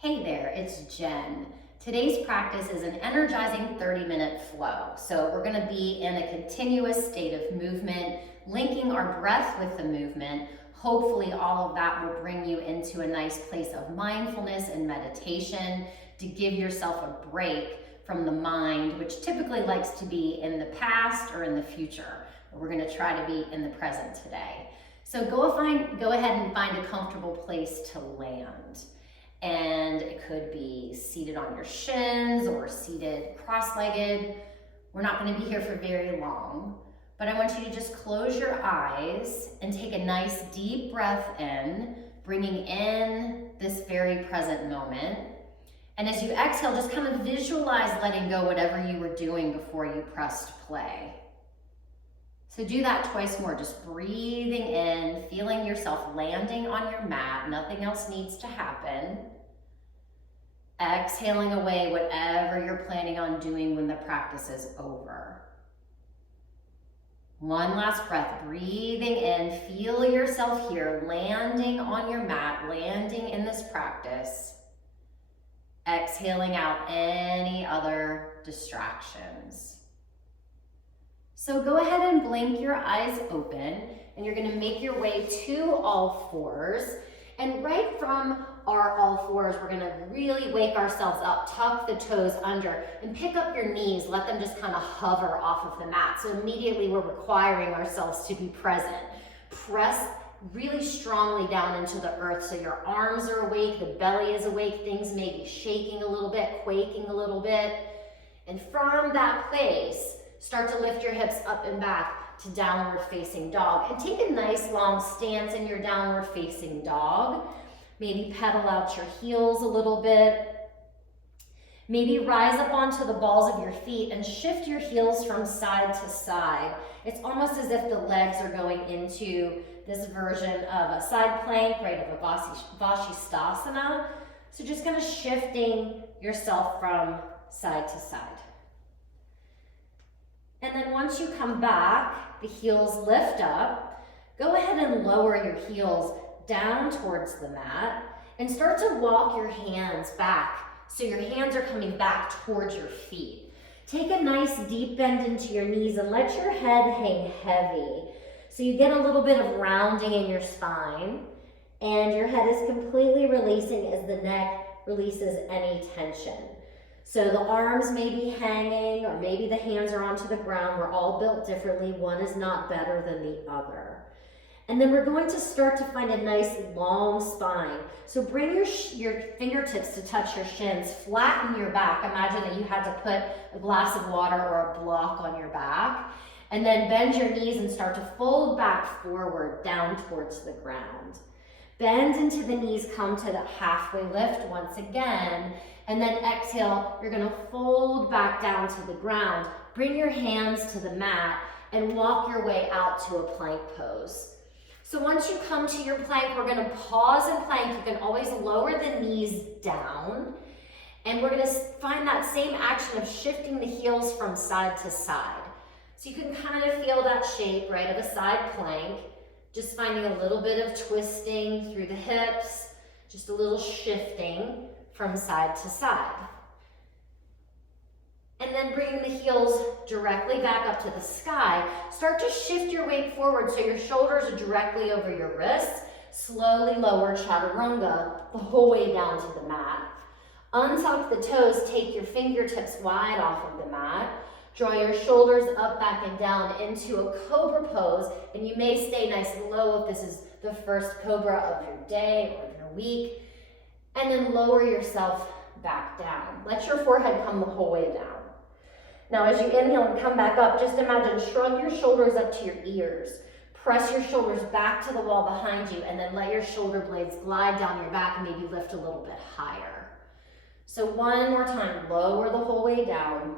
Hey there, it's Jen. Today's practice is an energizing 30-minute flow. So we're going to be in a continuous state of movement, linking our breath with the movement. Hopefully all of that will bring you into a nice place of mindfulness and meditation to give yourself a break from the mind, which typically likes to be in the past or in the future. We're going to try to be in the present today. So go ahead and find a comfortable place to land. And it could be seated on your shins or seated cross-legged. We're not going to be here for very long, but I want you to just close your eyes and take a nice deep breath in, bringing in this very present moment. And as you exhale, just kind of visualize letting go whatever you were doing before you pressed play. So do that twice more, just breathing in, feeling yourself landing on your mat. Nothing else needs to happen. Exhaling away whatever you're planning on doing when the practice is over. One last breath, breathing in, feel yourself here, landing on your mat, landing in this practice. Exhaling out any other distractions. So go ahead and blink your eyes open, and you're going to make your way to all fours. And right from our all fours, we're going to really wake ourselves up, tuck the toes under, and pick up your knees. Let them just kind of hover off of the mat. So immediately we're requiring ourselves to be present. Press really strongly down into the earth so your arms are awake, the belly is awake, things may be shaking a little bit, quaking a little bit. And from that place, start to lift your hips up and back to downward facing dog. And take a nice long stance in your downward facing dog. Maybe pedal out your heels a little bit. Maybe rise up onto the balls of your feet and shift your heels from side to side. It's almost as if the legs are going into this version of a side plank, right, of a Vashisthasana. So just kind of shifting yourself from side to side. And then once you come back, the heels lift up. Go ahead and lower your heels down towards the mat and start to walk your hands back so your hands are coming back towards your feet. Take a nice deep bend into your knees and let your head hang heavy. So you get a little bit of rounding in your spine and your head is completely releasing as the neck releases any tension. So the arms may be hanging or maybe the hands are onto the ground. We're all built differently. One is not better than the other. And then we're going to start to find a nice long spine. So bring your fingertips to touch your shins, flatten your back. Imagine that you had to put a glass of water or a block on your back. And then bend your knees and start to fold back forward down towards the ground. Bend into the knees, come to the halfway lift once again. And then exhale, you're gonna fold back down to the ground. Bring your hands to the mat and walk your way out to a plank pose. So once you come to your plank, we're gonna pause in plank. You can always lower the knees down. And we're gonna find that same action of shifting the heels from side to side. So you can kind of feel that shape, right, of a side plank. Just finding a little bit of twisting through the hips, just a little shifting from side to side. And then bringing the heels directly back up to the sky. Start to shift your weight forward so your shoulders are directly over your wrists. Slowly lower chaturanga the whole way down to the mat. Untuck the toes, take your fingertips wide off of the mat. Draw your shoulders up, back, and down into a cobra pose. And you may stay nice and low if this is the first cobra of your day or your week. And then lower yourself back down. Let your forehead come the whole way down. Now as you inhale and come back up, just imagine shrug your shoulders up to your ears. Press your shoulders back to the wall behind you and then let your shoulder blades glide down your back and maybe lift a little bit higher. So one more time, lower the whole way down.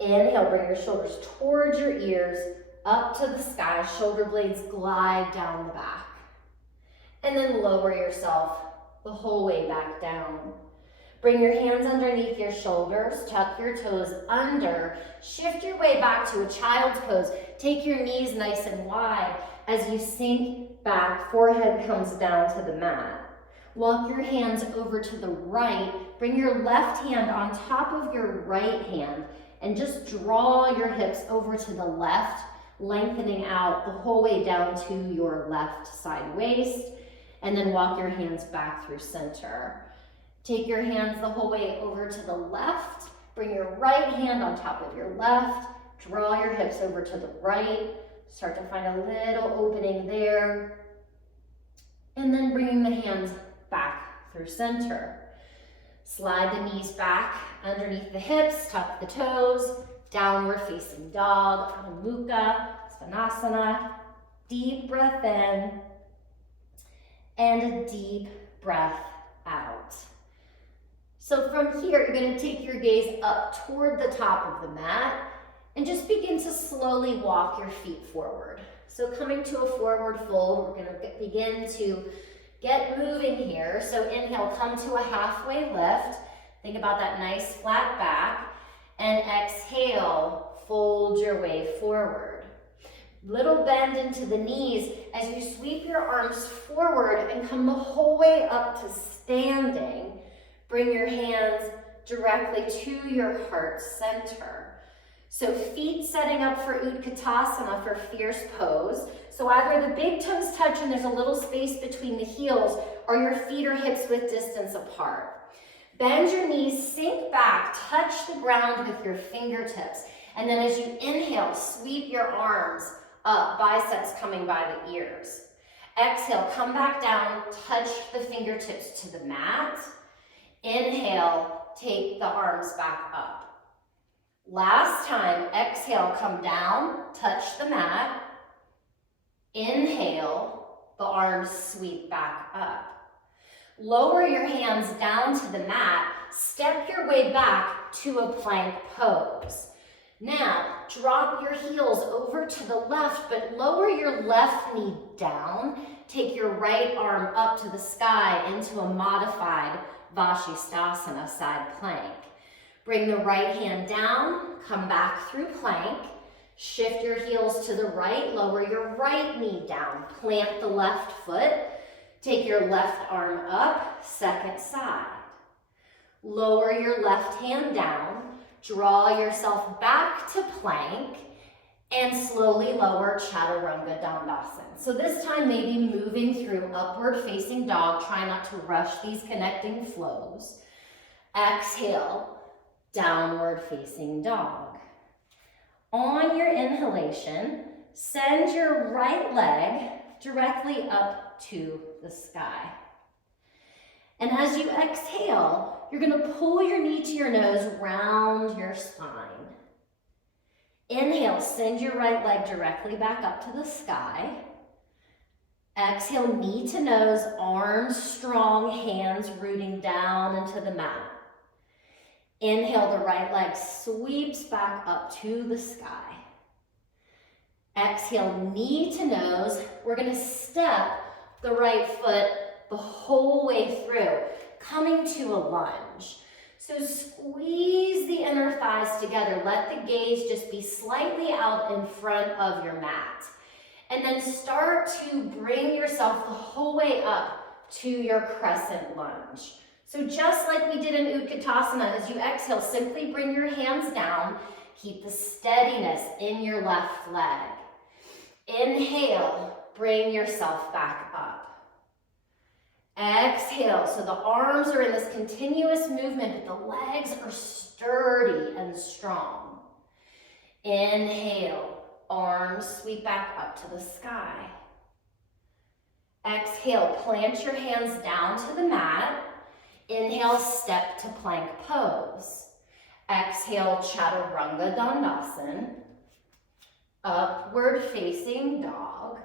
Inhale, bring your shoulders towards your ears, up to the sky, shoulder blades glide down the back. And then lower yourself the whole way back down. Bring your hands underneath your shoulders, tuck your toes under, shift your way back to a child's pose. Take your knees nice and wide as you sink back, forehead comes down to the mat. Walk your hands over to the right. Bring your left hand on top of your right hand and just draw your hips over to the left, lengthening out the whole way down to your left side waist. And then walk your hands back through center. Take your hands the whole way over to the left. Bring your right hand on top of your left. Draw your hips over to the right. Start to find a little opening there. And then bringing the hands back through center. Slide the knees back underneath the hips, tuck the toes, downward facing dog, Adho Mukha, Svanasana. Deep breath in and a deep breath out. So from here, you're going to take your gaze up toward the top of the mat and just begin to slowly walk your feet forward. So coming to a forward fold, we're going to begin to get moving here. So inhale, come to a halfway lift. Think about that nice flat back. And exhale, fold your way forward. Little bend into the knees as you sweep your arms forward and come the whole way up to standing. Bring your hands directly to your heart center. So feet setting up for Utkatasana for fierce pose. So either the big toes touch and there's a little space between the heels, or your feet or hips width distance apart. Bend your knees, sink back, touch the ground with your fingertips. And then as you inhale, sweep your arms up, biceps coming by the ears. Exhale, come back down, touch the fingertips to the mat. Inhale, take the arms back up. Last time, exhale, come down, touch the mat. Inhale, the arms sweep back up. Lower your hands down to the mat, step your way back to a plank pose. Now, drop your heels over to the left, but lower your left knee down. Take your right arm up to the sky into a modified Vashisthasana side plank. Bring the right hand down, come back through plank. Shift your heels to the right, lower your right knee down. Plant the left foot. Take your left arm up, second side. Lower your left hand down. Draw yourself back to plank and slowly lower Chaturanga Dandasana. So this time maybe moving through upward facing dog. Try not to rush these connecting flows. Exhale, downward facing dog. On your inhalation, send your right leg directly up to the sky. And as you exhale, you're going to pull your knee to your nose, round your spine. Inhale, send your right leg directly back up to the sky. Exhale, knee to nose, arms strong, hands rooting down into the mat. Inhale, the right leg sweeps back up to the sky. Exhale, knee to nose. We're going to step the right foot the whole way through, coming to a lunge. So squeeze the inner thighs together. Let the gaze just be slightly out in front of your mat. And then start to bring yourself the whole way up to your crescent lunge. So just like we did in Utkatasana, as you exhale, simply bring your hands down. Keep the steadiness in your left leg. Inhale, bring yourself back up. Exhale, so the arms are in this continuous movement, but the legs are sturdy and strong. Inhale, arms sweep back up to the sky. Exhale, plant your hands down to the mat. Inhale, step to plank pose. Exhale, Chaturanga Dandasana. Upward facing dog.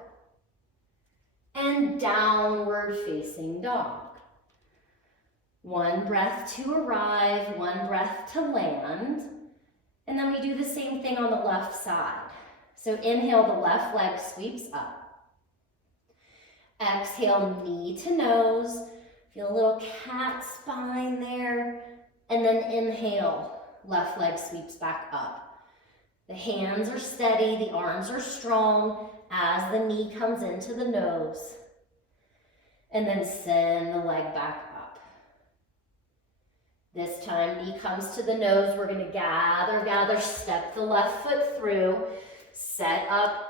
And downward facing dog. One breath to arrive, one breath to land. And then we do the same thing on the left side. So inhale, the left leg sweeps up. Exhale, knee to nose. Feel a little cat spine there. And then inhale, left leg sweeps back up. The hands are steady, the arms are strong as the knee comes into the nose. And then send the leg back up. This time, knee comes to the nose. We're gonna gather, step the left foot through, set up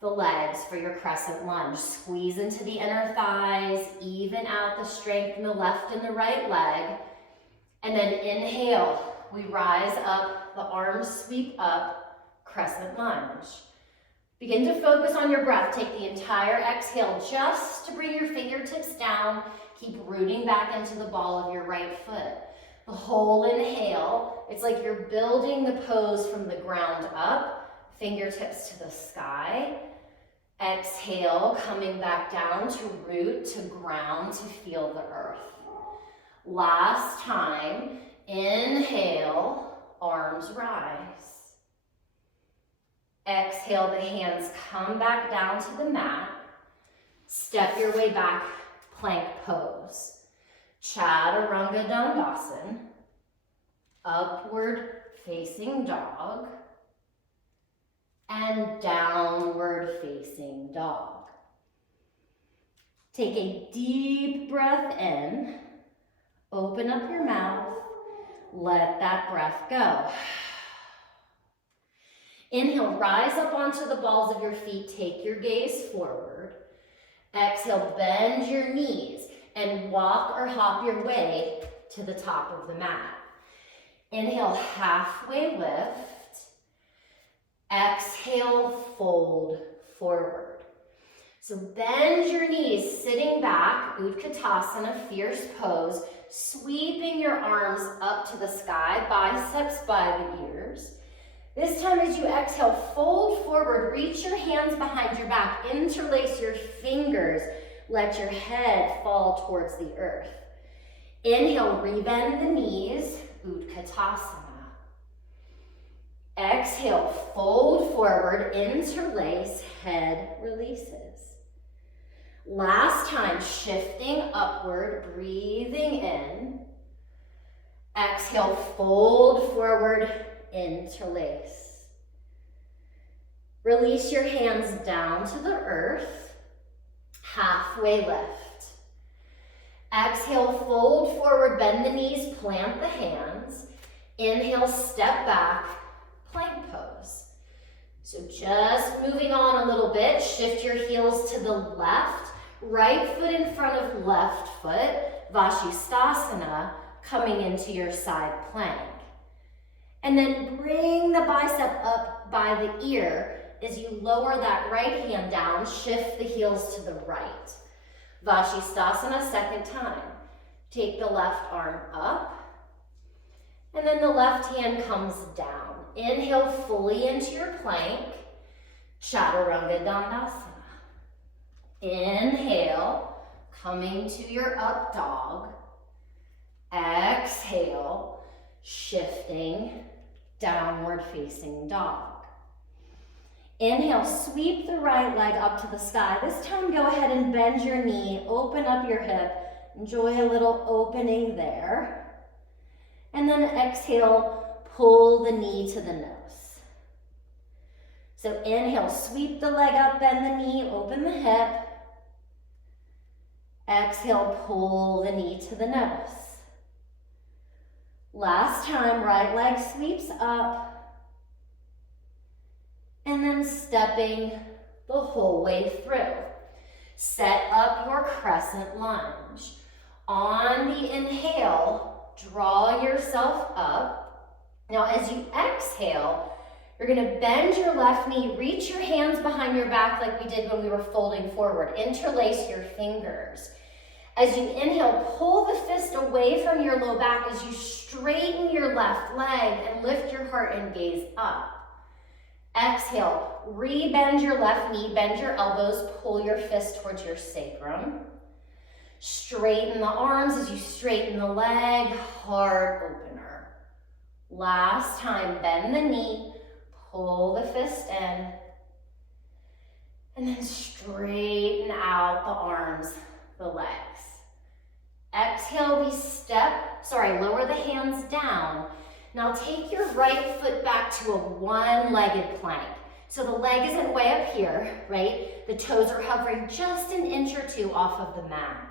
the legs for your crescent lunge. Squeeze into the inner thighs, even out the strength in the left and the right leg. And then inhale, we rise up, the arms sweep up, crescent lunge. Begin to focus on your breath. Take the entire exhale just to bring your fingertips down. Keep rooting back into the ball of your right foot. The whole inhale, it's like you're building the pose from the ground up, fingertips to the sky. Exhale, coming back down to root, to ground, to feel the earth. Last time, inhale, arms rise. Exhale, the hands come back down to the mat. Step your way back, plank pose. Chaturanga Dandasana, upward facing dog, and downward facing dog. Take a deep breath in, open up your mouth, let that breath go. Inhale, rise up onto the balls of your feet, take your gaze forward. Exhale, bend your knees and walk or hop your way to the top of the mat. Inhale, halfway lift. Exhale, fold forward. So bend your knees, sitting back, Utkatasana, fierce pose, sweeping your arms up to the sky, biceps by the ears. This time as you exhale, fold forward, reach your hands behind your back, interlace your fingers, let your head fall towards the earth. Inhale, rebend the knees, Utkatasana. Exhale, fold forward, interlace, head releases. Last time, shifting upward, breathing in. Exhale, fold forward, interlace. Release your hands down to the earth, halfway lift. Exhale, fold forward, bend the knees, plant the hands. Inhale, step back, plank pose. So just moving on a little bit, shift your heels to the left, right foot in front of left foot, Vashisthasana, coming into your side plank. And then bring the bicep up by the ear as you lower that right hand down, shift the heels to the right. Vashisthasana, second time. Take the left arm up, and then the left hand comes down. Inhale fully into your plank, Chaturanga Dandasana. Inhale, coming to your up dog. Exhale, shifting, downward facing dog. Inhale, sweep the right leg up to the sky. This time, go ahead and bend your knee, open up your hip. Enjoy a little opening there. And then exhale, pull the knee to the nose. So inhale, sweep the leg up, bend the knee, open the hip. Exhale, pull the knee to the nose. Last time, right leg sweeps up. And then stepping the whole way through. Set up your crescent lunge. On the inhale, draw yourself up. Now as you exhale, you're gonna bend your left knee, reach your hands behind your back like we did when we were folding forward. Interlace your fingers. As you inhale, pull the fist away from your low back as you straighten your left leg and lift your heart and gaze up. Exhale, re-bend your left knee, bend your elbows, pull your fist towards your sacrum. Straighten the arms as you straighten the leg, heart opener. Last time, bend the knee, pull the fist in, and then straighten out the arms, the legs. Exhale, we lower the hands down. Now take your right foot back to a one-legged plank. So the leg isn't way up here, right? The toes are hovering just an inch or two off of the mat.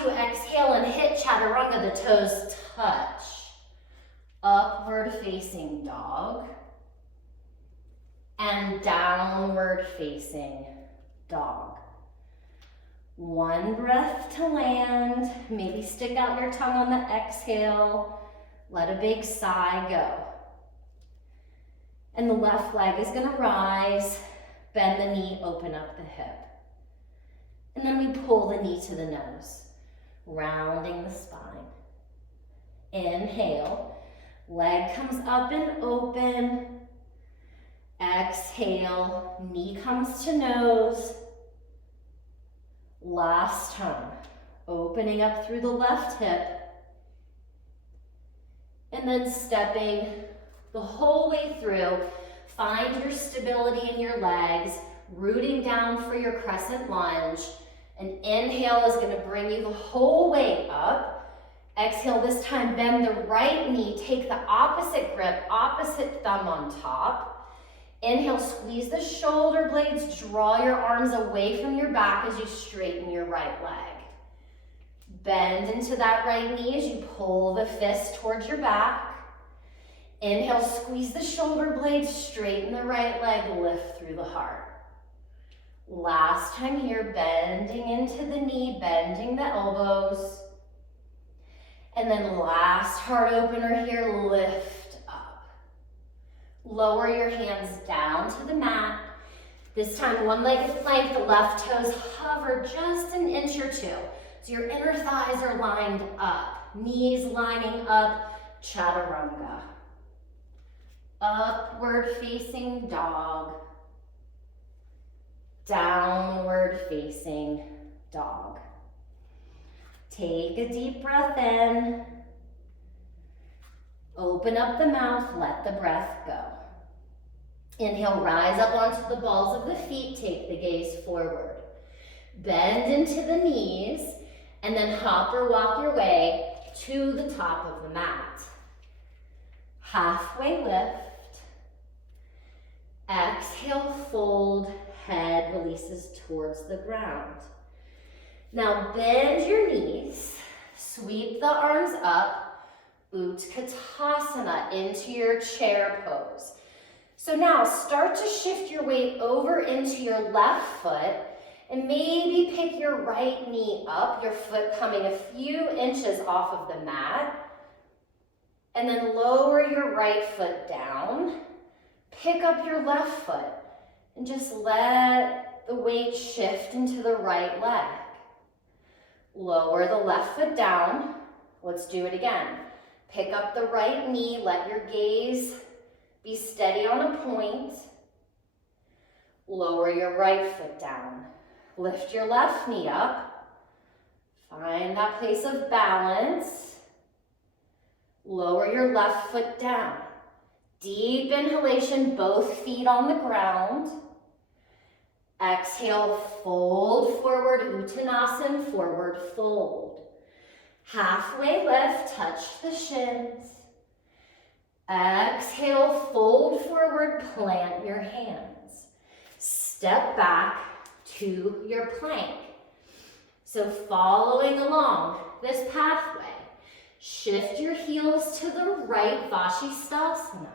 as you exhale and hit chaturanga, the toes touch. Upward facing dog. And downward facing dog. One breath to land. Maybe stick out your tongue on the exhale. Let a big sigh go. And the left leg is gonna rise. Bend the knee, open up the hip. And then we pull the knee to the nose, rounding the spine. Inhale, leg comes up and open. Exhale, knee comes to nose. Last time, opening up through the left hip. And then stepping the whole way through. Find your stability in your legs, rooting down for your crescent lunge. And inhale is going to bring you the whole way up. Exhale, this time bend the right knee, take the opposite grip, opposite thumb on top. Inhale, squeeze the shoulder blades, draw your arms away from your back as you straighten your right leg. Bend into that right knee as you pull the fist towards your back. Inhale, squeeze the shoulder blades, straighten the right leg, lift through the heart. Last time here, bending into the knee, bending the elbows. And then last heart opener here, lift up. Lower your hands down to the mat. This time, one-legged plank, the left toes hover just an inch or two. So your inner thighs are lined up, knees lining up, chaturanga. Upward facing dog. Downward facing dog. Take a deep breath in. Open up the mouth, let the breath go. Inhale, rise up onto the balls of the feet, take the gaze forward. Bend into the knees, and then hop or walk your way to the top of the mat. Halfway lift. Exhale, fold, head releases towards the ground. Now bend your knees, sweep the arms up, Utkatasana into your chair pose. So now start to shift your weight over into your left foot and maybe pick your right knee up, your foot coming a few inches off of the mat. And then lower your right foot down. Pick up your left foot and just let the weight shift into the right leg. Lower the left foot down. Let's do it again. Pick up the right knee, let your gaze be steady on a point. Lower your right foot down. Lift your left knee up. Find that place of balance. Lower your left foot down. Deep inhalation, both feet on the ground. Exhale, fold forward, Uttanasana, forward fold. Halfway lift, touch the shins. Exhale, fold forward, plant your hands. Step back to your plank. So following along this pathway, shift your heels to the right, Vashisthasana.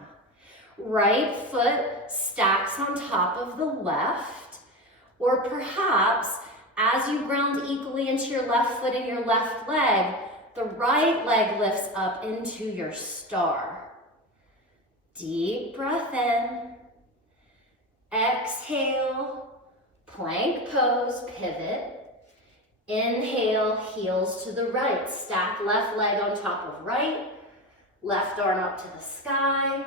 Right foot stacks on top of the left, or perhaps as you ground equally into your left foot and your left leg, the right leg lifts up into your star. Deep breath in. Exhale, plank pose, pivot. Inhale, heels to the right. Stack left leg on top of right. Left arm up to the sky.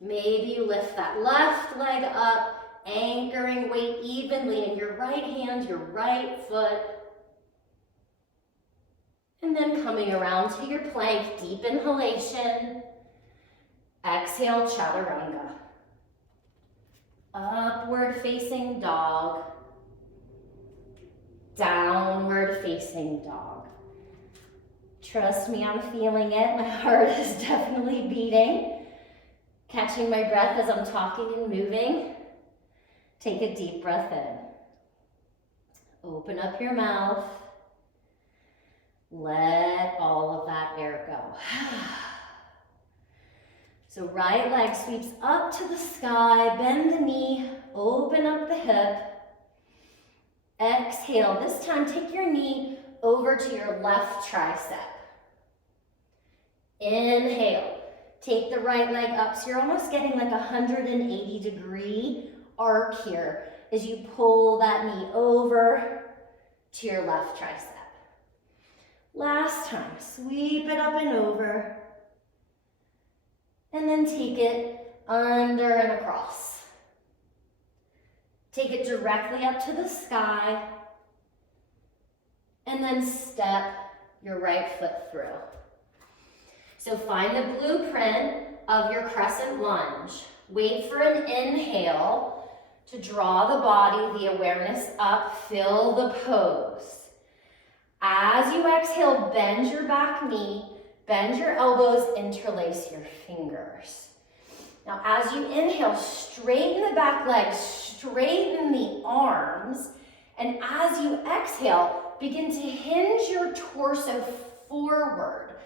Maybe you lift that left leg up, anchoring weight evenly in your right hand, your right foot. And then coming around to your plank, deep inhalation. Exhale, chaturanga. Upward facing dog. Downward facing dog. Trust me, I'm feeling it. My heart is definitely beating. Catching my breath as I'm talking and moving. Take a deep breath in. Open up your mouth. Let all of that air go. So right leg sweeps up to the sky, bend the knee, open up the hip. Exhale. This time, take your knee over to your left tricep. Inhale. Take the right leg up. So you're almost getting like a 180-degree arc here as you pull that knee over to your left tricep. Last time, sweep it up and over. And then take it under and across. Take it directly up to the sky. And then step your right foot through. So find the blueprint of your crescent lunge. Wait for an inhale to draw the body, the awareness up, fill the pose. As you exhale, bend your back knee, bend your elbows, interlace your fingers. Now, as you inhale, straighten the back leg, straighten the arms, and as you exhale, begin to hinge your torso forward.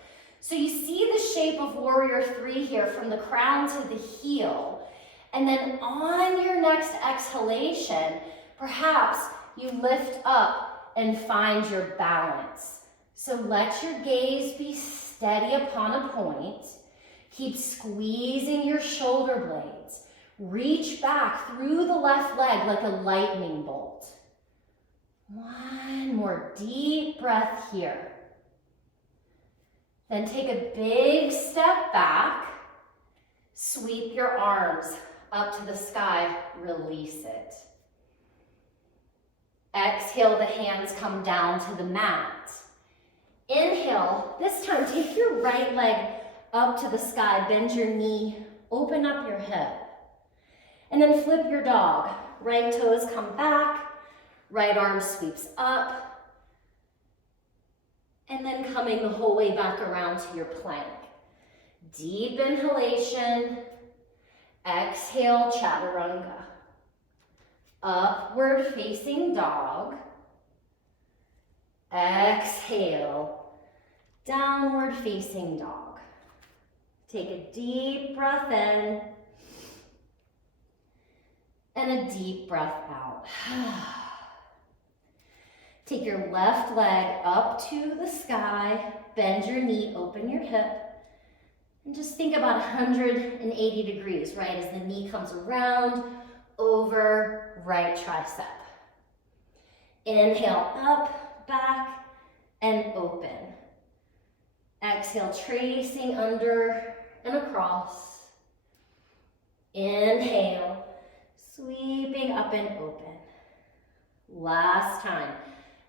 So you see the shape of warrior three here from the crown to the heel. And then on your next exhalation, perhaps you lift up and find your balance. So let your gaze be steady upon a point. Keep squeezing your shoulder blades. Reach back through the left leg like a lightning bolt. One more deep breath here. Then take a big step back. Sweep your arms up to the sky. Release it. Exhale, the hands come down to the mat. Inhale, this time take your right leg up to the sky, bend your knee, open up your hip. And then flip your dog. Right toes come back, right arm sweeps up. And then coming the whole way back around to your plank. Deep inhalation, exhale, chaturanga. Upward facing dog. Exhale, downward facing dog. Take a deep breath in and a deep breath out. Take your left leg up to the sky, bend your knee, open your hip, and just think about 180 degrees, right? As the knee comes around, over, right tricep. Inhale, up, back, and open. Exhale, tracing under and across. Inhale, sweeping up and open. Last time.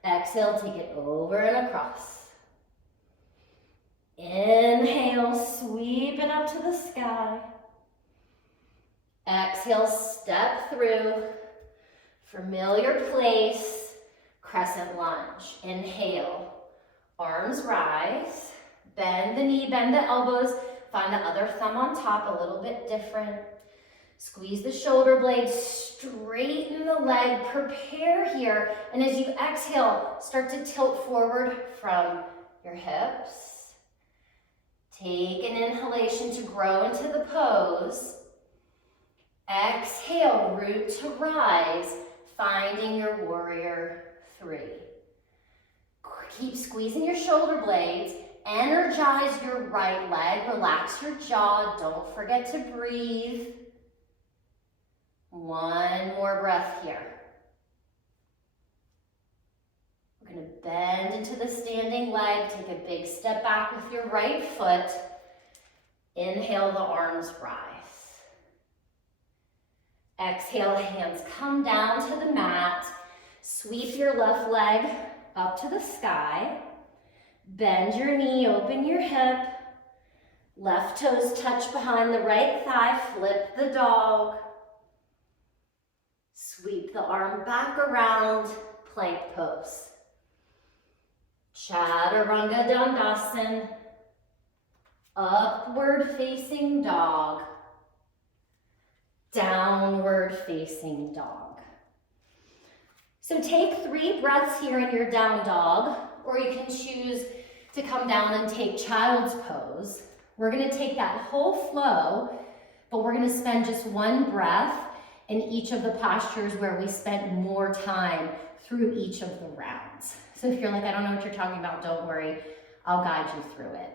Exhale, take it over and across. Inhale, sweep it up to the sky. Exhale, step through. Familiar place, crescent lunge. Inhale, arms rise. Bend the knee, bend the elbows. Find the other thumb on top, a little bit different. Squeeze the shoulder blades, straighten the leg, prepare here. And as you exhale, start to tilt forward from your hips. Take an inhalation to grow into the pose. Exhale, root to rise, finding your warrior three. Keep squeezing your shoulder blades. Energize your right leg, relax your jaw. Don't forget to breathe. One more breath here. We're going to bend into the standing leg. Take a big step back with your right foot. Inhale, the arms rise. Exhale, hands come down to the mat. Sweep your left leg up to the sky. Bend your knee, open your hip. Left toes touch behind the right thigh. Flip the dog. Sweep the arm back around, plank pose. Chaturanga Dandasana. Upward facing dog. Downward facing dog. So take 3 breaths here in your down dog, or you can choose to come down and take child's pose. We're gonna take that whole flow, but we're gonna spend just one breath in each of the postures where we spent more time through each of the rounds. So if you're like, I don't know what you're talking about, don't worry, I'll guide you through it.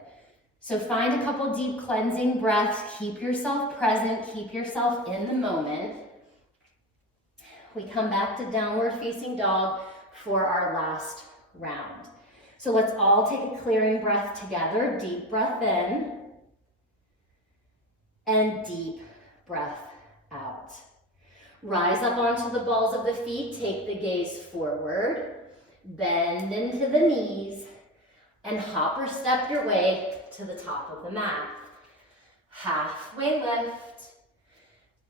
So find a couple deep cleansing breaths, keep yourself present, keep yourself in the moment. We come back to downward facing dog for our last round. So let's all take a clearing breath together. Deep breath in and deep breath out. Rise up onto the balls of the feet, take the gaze forward, bend into the knees, and hop or step your way to the top of the mat. Halfway lift,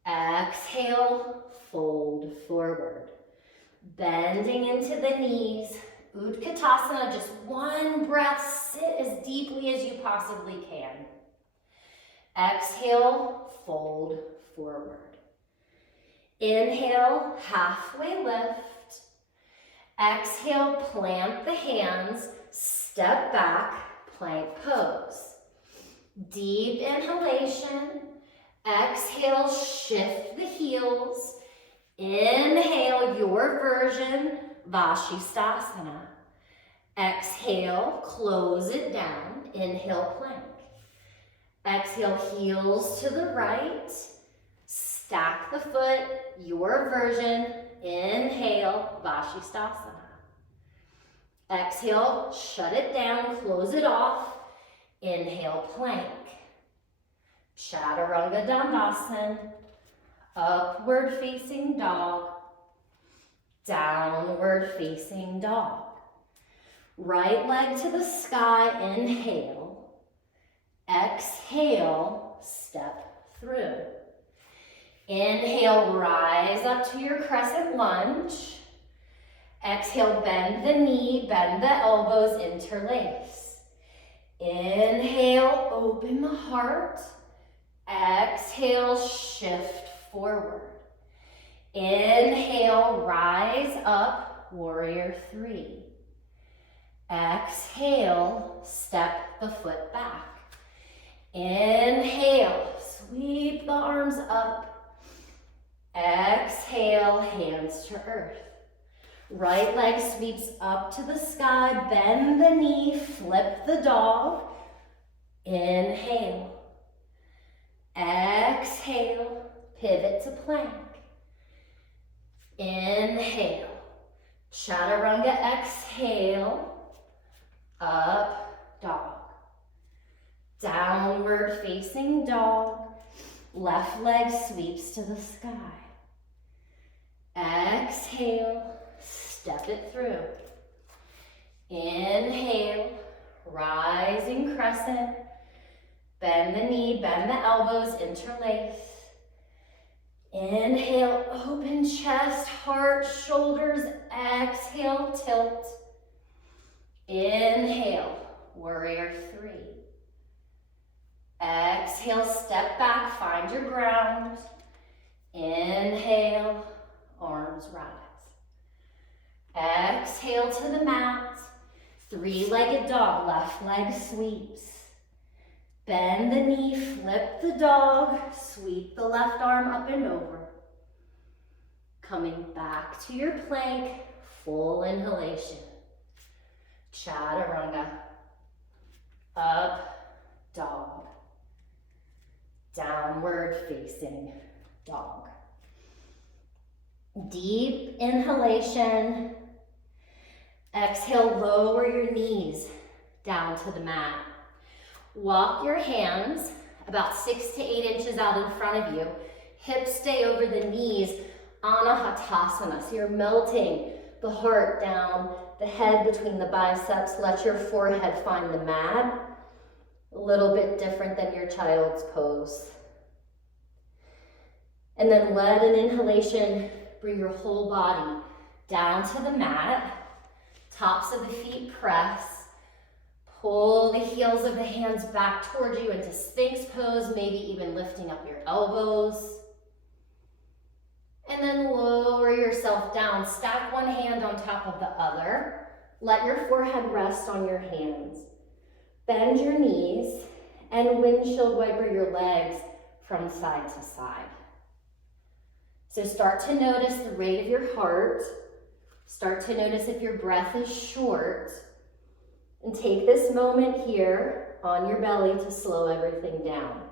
exhale, fold forward. Bending into the knees, Utkatasana, just one breath, sit as deeply as you possibly can. Exhale, fold forward. Inhale, halfway lift. Exhale, plant the hands, step back, plank pose. Deep inhalation. Exhale, shift the heels. Inhale, your version, Vashisthasana. Exhale, close it down. Inhale, plank. Exhale, heels to the right. Stack the foot, your version. Inhale, Vashisthasana. Exhale, shut it down, close it off. Inhale, plank. Chaturanga Dandasana. Upward facing dog. Downward facing dog. Right leg to the sky, inhale. Exhale, step through. Inhale, rise up to your crescent lunge. Exhale, bend the knee, bend the elbows, interlace. Inhale, open the heart. Exhale, shift forward. Inhale, rise up, warrior three. Exhale, step the foot back. Inhale, sweep the arms up. Exhale, hands to earth. Right leg sweeps up to the sky, bend the knee, flip the dog. Inhale. Exhale, pivot to plank. Inhale. Chaturanga, exhale. Up, dog. Downward facing dog. Left leg sweeps to the sky. Exhale, step it through. Inhale, rising crescent. Bend the knee, bend the elbows, interlace. Inhale, open chest, heart, shoulders. Exhale, tilt. Inhale, warrior three. Exhale, step back, find your ground. Inhale, arms rise. Exhale to the mat. Three-legged dog, left leg sweeps. Bend the knee, flip the dog, sweep the left arm up and over. Coming back to your plank, full inhalation. Chaturanga. Up, dog. Downward facing dog. Deep inhalation. Exhale, lower your knees down to the mat. Walk your hands about 6 to 8 inches out in front of you. Hips stay over the knees, Anahatasana. So you're melting the heart down, the head between the biceps. Let your forehead find the mat. A little bit different than your child's pose. And then let an inhalation bring your whole body down to the mat. Tops of the feet press. Pull the heels of the hands back towards you into Sphinx pose, maybe even lifting up your elbows. And then lower yourself down. Stack one hand on top of the other. Let your forehead rest on your hands. Bend your knees and windshield wiper your legs from side to side. So start to notice the rate of your heart. Start to notice if your breath is short. And take this moment here on your belly to slow everything down.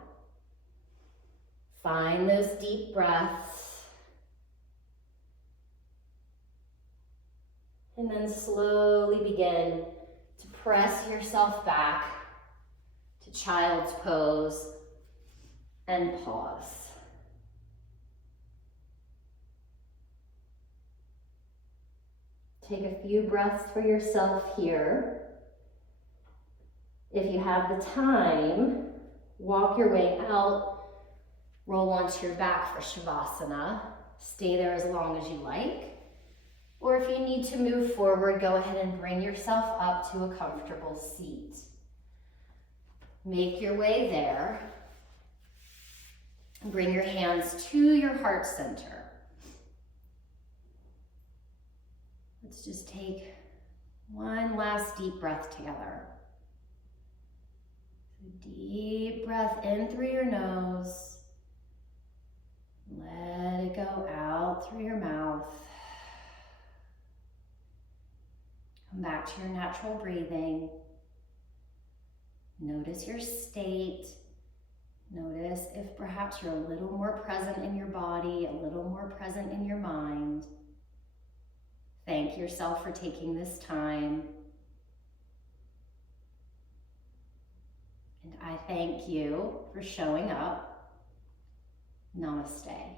Find those deep breaths. And then slowly begin to press yourself back to child's pose and pause. Take a few breaths for yourself here. If you have the time, walk your way out, roll onto your back for Shavasana. Stay there as long as you like. Or if you need to move forward, go ahead and bring yourself up to a comfortable seat. Make your way there. Bring your hands to your heart center. Let's just take one last deep breath together. Deep breath in through your nose. Let it go out through your mouth. Come back to your natural breathing. Notice your state. Notice if perhaps you're a little more present in your body, a little more present in your mind. Thank yourself for taking this time. And I thank you for showing up. Namaste.